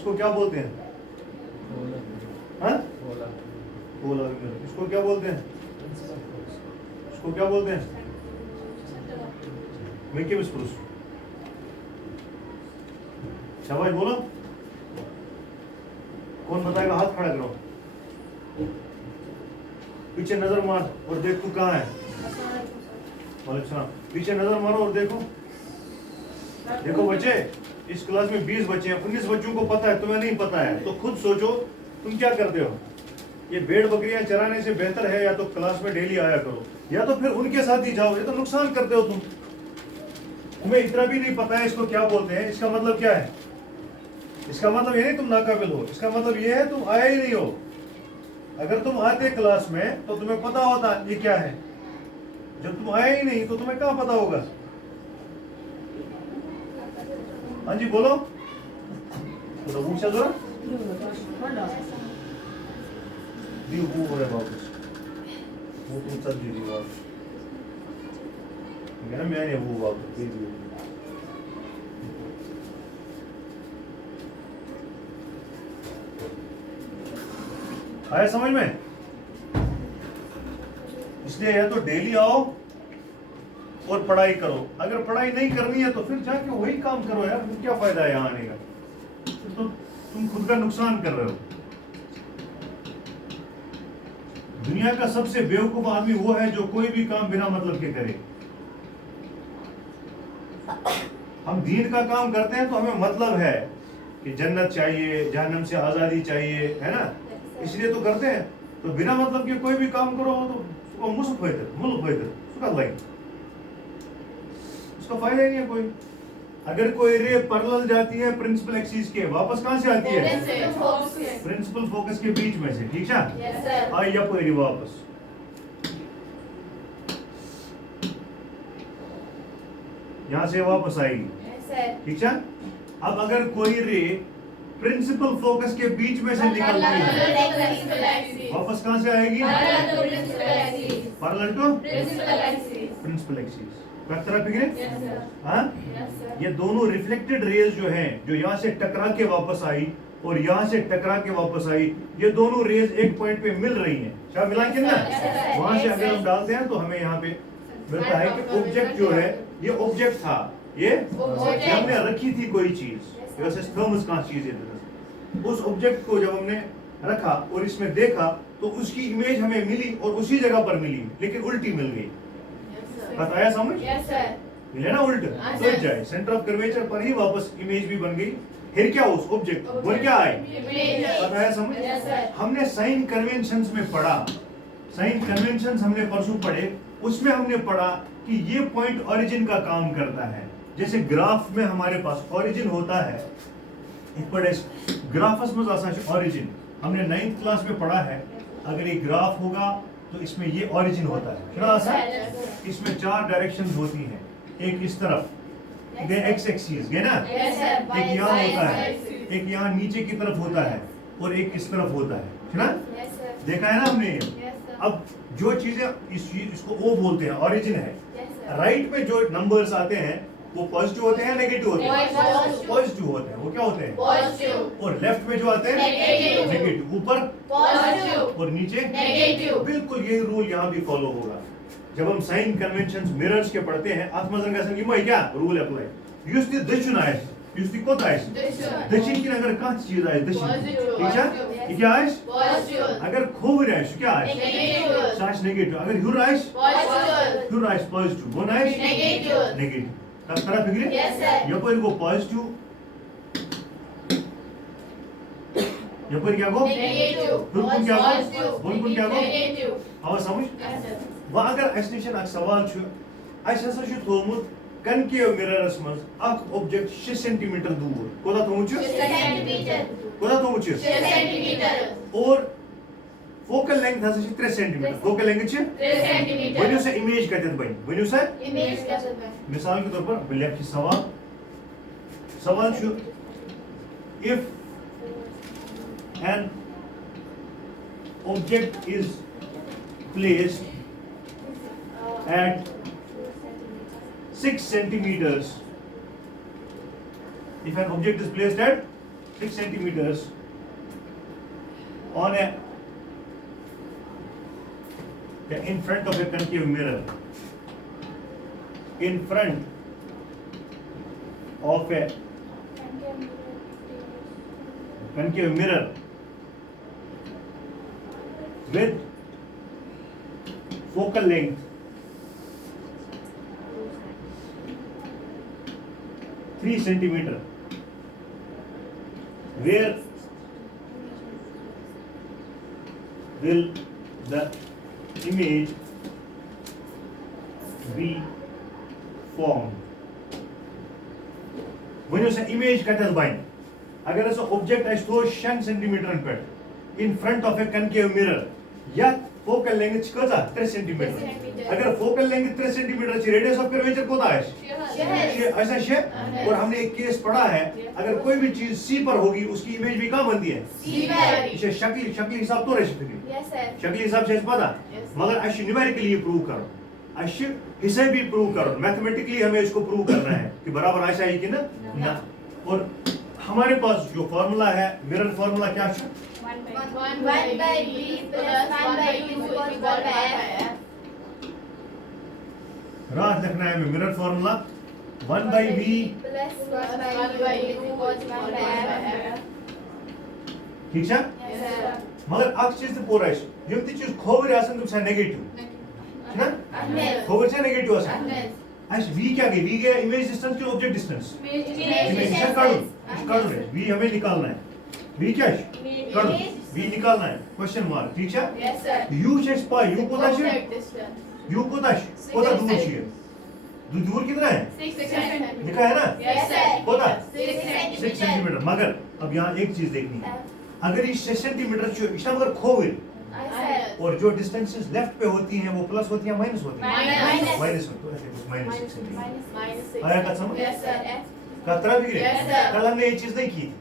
इसको क्या बोलते हैं? हाँ? इसको क्या बोलते हैं? इसको क्या बोलते हैं? Mekimiz kurusu. शाबाश बोलो। कौन बताएगा? हाथ खड़ा करो। पीछे नजर मार और देख तू कहाँ है। पीछे नजर मारो और देखो। देखो बच्चे, इस क्लास में 20 बच्चे हैं, 19 बच्चों को पता है, तुम्हें नहीं पता है, तो खुद सोचो तुम क्या करते हो। ये भेड़ बकरियां चराने से बेहतर है या तो क्लास में डेली आया करो, या तो फिर उनके साथ ही जाओ। ये तो नुकसान करते हो तुम। तुम्हें इतना भी नहीं पता है इसको क्या बोलते हैं। इसका मतलब क्या है? इसका मतलब ये नहीं तुम नाकाबिल हो, इसका मतलब ये है तुम आए ही नहीं हो। अगर तुम आते क्लास में तो तुम्हें पता होता ये क्या है। जब तुम आए ही नहीं तो तुम्हें क्या पता होगा? हाँ जी बोलो। तो पूछा जरा दी वो हो रहा वापस वो तुम सब दी वापस मैंने वो वापस दे दी। आया समझ में? इसलिए या तो डेली आओ और पढ़ाई करो। अगर पढ़ाई नहीं करनी है तो फिर जाके वही काम करो यार। फिर क्या फायदा है यहाँ आने का? तो तुम खुद का नुकसान कर रहे हो। दुनिया का सबसे बेवकूफ आदमी वो है जो कोई भी काम बिना मतलब के करे। हम दीन का काम करते हैं तो हमें मतलब है कि जन्नत चाहिए, जहन्नम से आजादी चाहिए, है ना, इसलिए तो करते हैं। तो बिना मतलब के कोई भी काम करो तो मुल्क होता है, उसका फायदा ही नहीं है कोई। अगर कोई रे पैरेलल जाती है प्रिंसिपल एक्सिस के, वापस कहां से आती है? प्रिंसिपल फोकस के बीच में से। ठीक है, आई या कोई वापस यहां से वापस आएगी। ठीक है। अब अगर कोई रे प्रिंसिपल फोकस के बीच में से निकलती है, वापस कहां से आएगी? Parallel to principal axis. हाँ, ये दोनों रिफ्लेक्टेड रेज जो हैं, जो यहाँ से टकरा के वापस आई और यहाँ से टकरा के वापस आई, ये दोनों रेज एक पॉइंट पे मिल रही हैं। क्या मिला कि ना? वहां से अगर हम डालते हैं तो हमें यहाँ पे मिलता है कि ऑब्जेक्ट जो है, ये ऑब्जेक्ट था, ये हमने रखी थी कोई चीज, वैसे थर्मस कहाँ चीज है, उस ऑब्जेक्ट को जब हमने रखा और इसमें देखा तो उसकी इमेज हमें मिली और उसी जगह पर मिली, लेकिन उल्टी मिल गई। बताया समझ? मिले ना उल्ट तो जाए सेंटर ऑफ कर्वेचर पर ही वापस इमेज भी बन गई। फिर क्या उस ऑब्जेक्ट वो क्या आए? बताया समझ? हमने साइन कन्वेंशंस में पढ़ा, साइन कन्वेंशंस हमने परसों पढ़े, उसमें हमने पढ़ा कि ये पॉइंट ओरिजिन का काम करता है। जैसे ग्राफ में हमारे पास ओरिजिन होता है, ग्राफस में ओरिजिन हमने 9th क्लास में पढ़ा है। अगर ये ग्राफ होगा तो इसमें ये ओरिजिन होता है। इसमें 4 डायरेक्शंस होती हैं, एक इस तरफ एक्स एक्सिस है ना, एक यहाँ होता है, एक यहाँ नीचे की तरफ होता है और एक इस तरफ होता है ना। देखा है ना हमने? अब जो चीजें इसको ओ बोलते हैं, ओरिजिन है। राइट में जो नंबर्स आते हैं वो पॉजिटिव होते हैं, नेगेटिव होते हैं? पॉजिटिव होते हैं। वो क्या होते हैं? पॉजिटिव। और लेफ्ट में जो आते हैं नेगेटिव। ऊपर पॉजिटिव और नीचे नेगेटिव। बिल्कुल यही रूल यहाँ भी फॉलो होगा। जब हम साइन कन्वेंशंस मिरर्स के पढ़ते हैं, क्या रूल अप्लाई युस दक्षिण आए युस कोत आए दक्षिण की अगर कह चीज आए दक्षिण, ठीक है, ये क्या आए? अगर खोवर आए क्या आए? नेगेटिव। अगर हुर आए पॉजिटिव, वो आए नेगेटिव। तरह फिक्र यपर गो पॉजिटिव, यपर क्या गो नेगेटिव, हुर क्या गो बोल क्या गो नेगेटिव। और समझ वह अगर अस निश सवाल हसा थोमुत कनकेव मिररस मज अख ऑब्जेक्ट 6 सेंटीमीटर दूर कोता थोमुत और फोकल लेंथ हसा 3 सेंटीमीटर। Focal length 3 centimetre. वनियो से इमेज कतत बन, वनियो से इमेज कतत बन। मिसाल के तौर पर बल लिख सवाल, सवाल छु if an object is placed at 6 centimeters, if an object is placed at 6 centimeters on in front of a concave mirror. In front of a concave mirror with focal length 3 centimeter, where will the image be formed? When you say image cut as bind, अगर ऐसा object ऐसे तो 6 centimetre पे in front of a concave mirror या focal length कता 3 centimetre, अगर focal length 3 centimetre ची radius of curvature कोता है ऐसा 6, और हमने एक केस पढ़ा है अगर कोई भी चीज सी पर होगी उसकी इमेज भी कहां बनती है सी पर, इसे शक्ली हिसाब तो रह सकती है शक्ली हिसाब से पता, मगर अश न्यूमेरिकली प्रूव करो, अश इसे भी प्रूव करो, मैथमेटिकली हमें इसको प्रूव करना है कि बराबर ऐसा है कि ना। और हमारे पास जो फार्मूला है मिरर फार्मूला क्या है 1 by b plus 1 by u equals 1 by f. रात लिखना है mirror formula 1 by b plus 1 by u equals 1 by f. ठीक है Yes sir. मगर अक्स चीज तो पूरा है यम ती चीज खोवर आसन तुम सा नेगेटिव ना खोवर से नेगेटिव आसन आज v क्या गई v गया इमेज डिस्टेंस के ऑब्जेक्ट डिस्टेंस इमेज से काढो v हमें निकालना है v क्या है काढो v निकालना है क्वेश्चन मार्क ठीक है Yes sir. u से पा u को दाश Object distance. u को दाश कोता दूर चाहिए दूर कितना है 6 centimeter. लिखा है ना Yes sir. कोता 6 6 centimeter. सेंटीमीटर, मगर अब यहाँ एक चीज देखनी है अगर ये 6 सेंटीमीटर जो इसका मगर खोविल और जो डिस्टेंसेस लेफ्ट पे होती हैं वो प्लस होती हैं माइनस होती हैं Minus. माइनस में तो ऐसे माइनस 6 सेंटीमीटर Minus 6. आया का समझ Yes sir. कतरा भी गिरे Yes, sir. कल हमने ये चीज नहीं की थी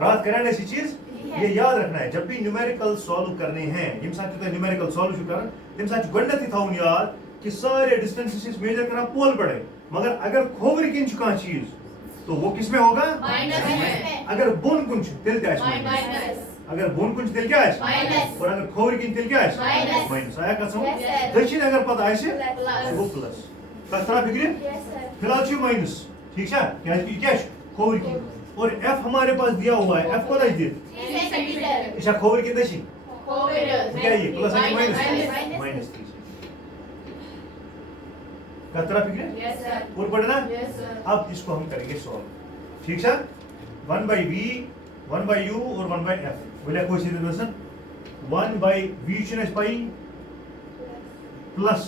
रात कराने ऐसी चीज ये याद रखना है जब भी न्यूमेरिकल सॉल्व करने हैं यम साथ तो न्यूमेरिकल सॉल्व छु करन तम साथ गोंडथि थाउन याद कि सारे डिस्टेंसेस मेजर करा पोल पड़े, मगर अगर खोवर किन का चीज तो वो किस में होगा Minus में. अगर बोन कुंच तिल क्या है Minus. अगर बोन कुंच तिल क्या है Minus. और अगर खोवर किन तिल क्या है Minus. माइनस आया का समझ Yes, sir. दक्षिण अगर पता है से Plus. वो प्लस कतरा फिक्र Yes sir. फिलहाल छु माइनस ठीक है क्या है खोवर की और f हमारे पास दिया हुआ है f को दाई दे 3 centimeter. अच्छा खोवर की दशी Over. क्या ये प्लस है माइनस Minus. माइनस 3 कतरा फिक्र Yes sir. और पढ़ना Yes sir. अब इसको हम करेंगे सॉल्व ठीक है 1 by v 1 by u और 1 by f बोले कोई सीधे दोस्तन 1 by v चुने pi plus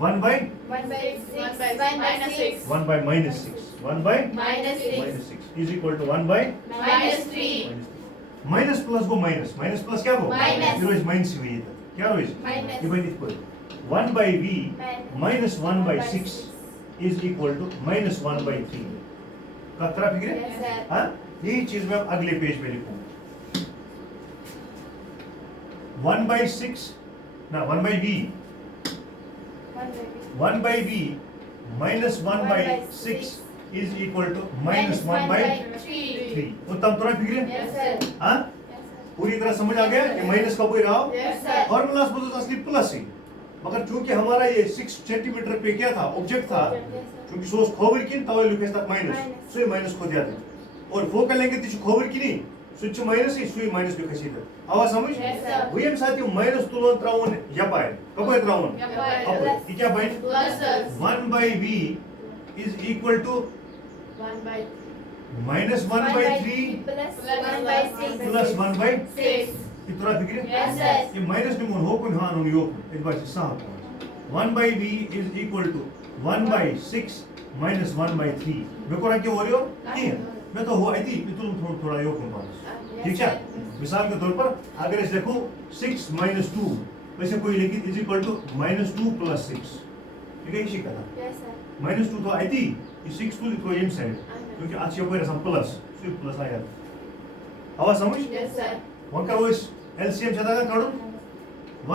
1 by 1 by 6. 1 minus 6. 1 by minus 6 1 by Minus 6. minus 6 is equal to 1 by Minus 3. Minus plus को माइनस प्लस क्या को Minus. रोज माइनस हुई है क्या रोज Minus. ये बनी equal 1 by v minus 1 by 6 is equal to minus 1 by 3 का तरह फिक्र Yes sir. है हाँ यही चीज मैं अब अगले पेज पे लिखूंगा 1 by 6 ना 1 by v 1 by v minus 1 by 6 is equal to minus 1 by 3 उत्तम तरह फिक्र Yes sir. हाँ Yes sir. पूरी तरह समझ आ गया कि माइनस का कोई रहा Yes sir. फॉर्मूला तो असली प्लस ही, मगर चूंकि हमारा ये 6 सेंटीमीटर पे क्या था ऑब्जेक्ट था क्योंकि सोस खोवर की तवे लुकेस तक माइनस सो माइनस खो दिया था और फोकल लेंगे तिच खोवर की नहीं सो माइनस ही सो माइनस लुकेस ही आवाज समझ Yes, sir. वो हम साथ माइनस तुलन त्राउन यपाय कबय त्राउन Yapa. अब ये क्या बाइन Plus sir. 1 by v is equal to 1 by minus 1 by 3 plus 1 by 6. plus 1 by 6. इतना फिक्र Yes sir. ये माइनस निमोन हो कुन हां नो योग एक बार साफ 1 by v is equal to 1 by 6 minus 1 by 3 मैं को रखे हो रहे हो नहीं मैं तो हो आई थी तुम थोड़ा योग करो ठीक है मिसाल के तौर पर अगर इसे देखो 6 minus 2 वैसे कोई लेकिन is equal to minus 2 plus 6 ठीक है इसी कथा Yes sir. minus 2 तो आई थी ये 6 तो लिखो एम साइड क्योंकि आज ये कोई रसम प्लस सिर्फ प्लस आया आवाज समझ Yes sir. वन करो इस एलसीएम छदागा करो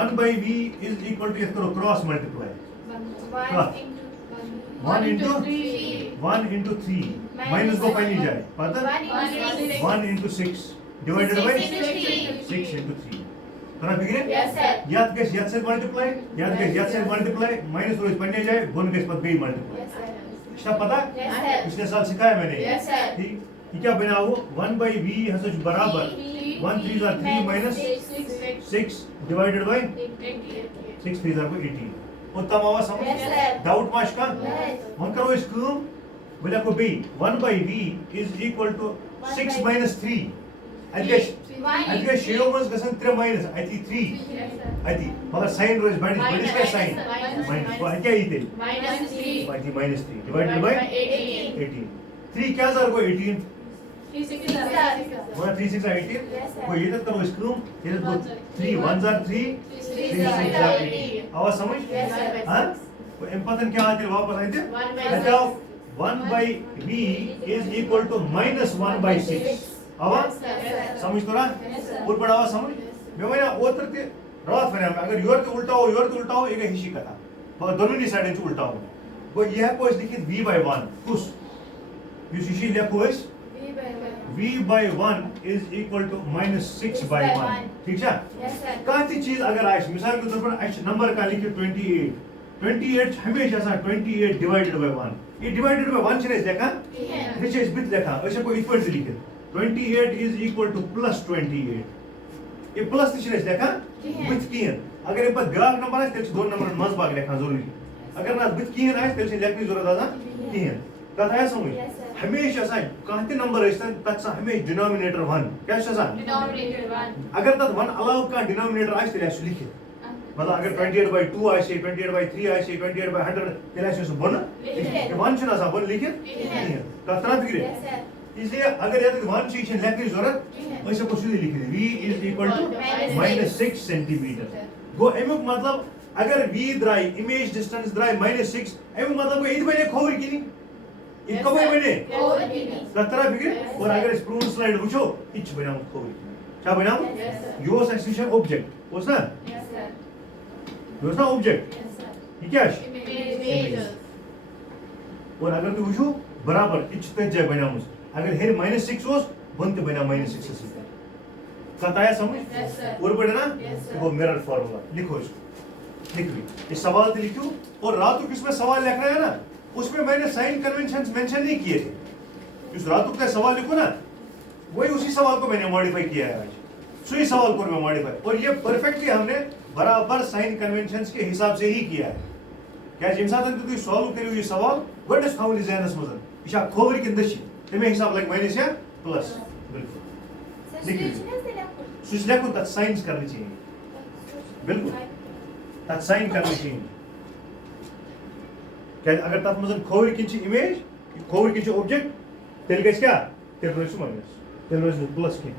1 by v is equal to ये करो cross multiply 1 into 1 into 3. 1 into 3 minus go pani jaye pata 1 into 6 divided by 6 into 3 करा फिक्रे Yes, sir. याद गैस याद से मल्टीप्लाई याद से मल्टीप्लाई माइनस रोज पढ़ने जाए गुण गैस पर बे मल्टीप्लाई Yes, sir. इसका पता Yes, sir. पिछले साल सिखाया मैंने Yes, sir. ठीक ये क्या बना वो 1 by v हसो बराबर 1 3 are 3 minus 6 divided by 6 3 are 18 और तब आवाज समझ Yes, sir. डाउट माश का Yes. हम करो इस काम बोला को बे 1 by v is equal to 6 minus 3 अदगेश शेयो मस गसन 3 minus अति 3 अति मगर साइन रोज माइनस क्या साइन माइनस वो क्या इते minus 3 divided by 18 3 क्या जर को 18 वन 3 6 18 Yes, sir. वो ये तक करो इसको ये तो 3 1 are 3 3 6 are 18 आवाज समझ Yes, sir. हां वो इंपॉर्टेंट क्या आते वापस आते 1 by बताओ 1 by v is equal to minus 1 by 6 आवाज समझ तो रहा Yes, sir. और बड़ा आवाज समझ मैं वही ना ओतर ते रात फने अगर योर ते उल्टा हो एक हिशी कथा मगर दोनों नी साइड से उल्टा हो वो यह को इस लिखित v by 1 कुछ यू शिशी लिखो इस v by 1 is equal to minus 6 by 1 ठीक है Yes, sir. काती चीज अगर आए मिसाल के तौर पर अच्छे नंबर का लिखे 28 हमेशा सा 28 डिवाइडेड बाय 1 ये डिवाइडेड बाय 1 छने देखा नीचे इस बिट देखा ऐसे कोई इक्वल से लिखे 28 is equal to plus 28 ये प्लस छने देखा विथ किन अगर ये पर ग्राफ नंबर है तो दो नंबर मज भाग लिखना जरूरी अगर ना विथ किन है तो लिखने जरूरत आजा किन कथा है समझ Yes, sir. हमेशा सा कहते नंबर है तक सा हमेशा डिनोमिनेटर 1 क्या सा अगर तक 1 अलाउ का डिनोमिनेटर आए तो ऐसे लिखे मतलब अगर 28 by 2 आए 28 by 3 आए 28 by 100 तेरा ऐसे बन लिखे। ये 1 छना सा बन लिखे लिखे। कतना फिक्रे Yes, sir. इसलिए अगर ये तो 1 सेक्शन लिखने जरूरत ऐसे कुछ नहीं लिखे v is equal to Minus -6 centimeter गो एमुक मतलब अगर v Durai image distance Durai -6 एमुक मतलब को इध बने खोर की नहीं इन कब बने कतना फिक्रे और अगर इस प्रूफ स्लाइड वुचो इच बनाओ खोर क्या बनाओ Yes, sir. योस एक्सटेंशन ऑब्जेक्ट उस ना योस ना ऑब्जेक्ट ये क्या है और अगर तू वुचो बराबर इच तक जय बनाओ अगर हेर -6 होस बंत बना -6 से कताया समझ Yes, sir. और बढ़े ना Yes, sir. वो मिरर फार्मूला लिखो इसको लिख ली ये सवाल तो लिखो और रातु किसमें सवाल लिख रहे हैं ना उसमें मैंने साइन कन्वेंशंस मेंशन नहीं किए थे इस रातु का सवाल लिखो ना वही उसी सवाल को मैंने मॉडिफाई किया है आज सुई सवाल को मैं मॉडिफाई और ये परफेक्टली हमने बराबर साइन कन्वेंशंस के हिसाब से ही किया है क्या जिमसा तक तो सॉल्व करियो ये सवाल गोडस फाउल जहनस मजन इशा खोवर के दशी तमे हिसाब लाइक माइनस या प्लस बिल्कुल सुच लेखो तक साइंस करनी चाहिए बिल्कुल तक साइन करनी चाहिए क्या अगर तक मजन खोवर की इमेज खोवर की ऑब्जेक्ट तेल गस क्या तेल रोज माइनस तेल रोज प्लस की